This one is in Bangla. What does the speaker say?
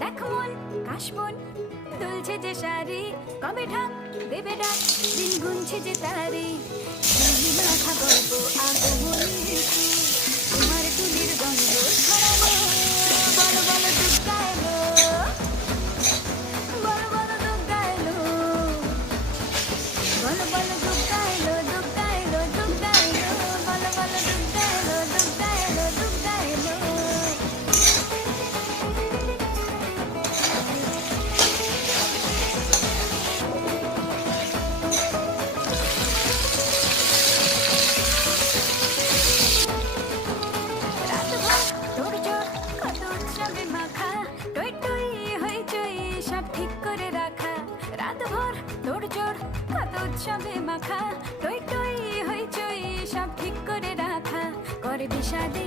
দেখো মন কাশবন দুলছে যে শাড়ি, কবে ঢাক দেবে ডাক, দিন গুনছে যে তারি। মাখা গল্প আগমনী, তোমার তুলির গন্ধ ছড়ালো, বলো বলো দুগ্গা এলো, বলো বলো দুগ্গা এলো, বলো বলো দুগ্গা এলো, দুগ্গা এলো, দুগ্গা এলো, বলো বলো দুগ্গা এলো, দুগ্গা এলো, দুগ্গা এলো। রাতভর তোড়জোড় কত উৎসবে মাখা, টই টই হইচই সব ঠিক করে রাখা। রাতভর তোড়জোড় কত উৎসবে মাখা, টই টই হইচই সব ঠিক করে রাখা। করে বিষাদে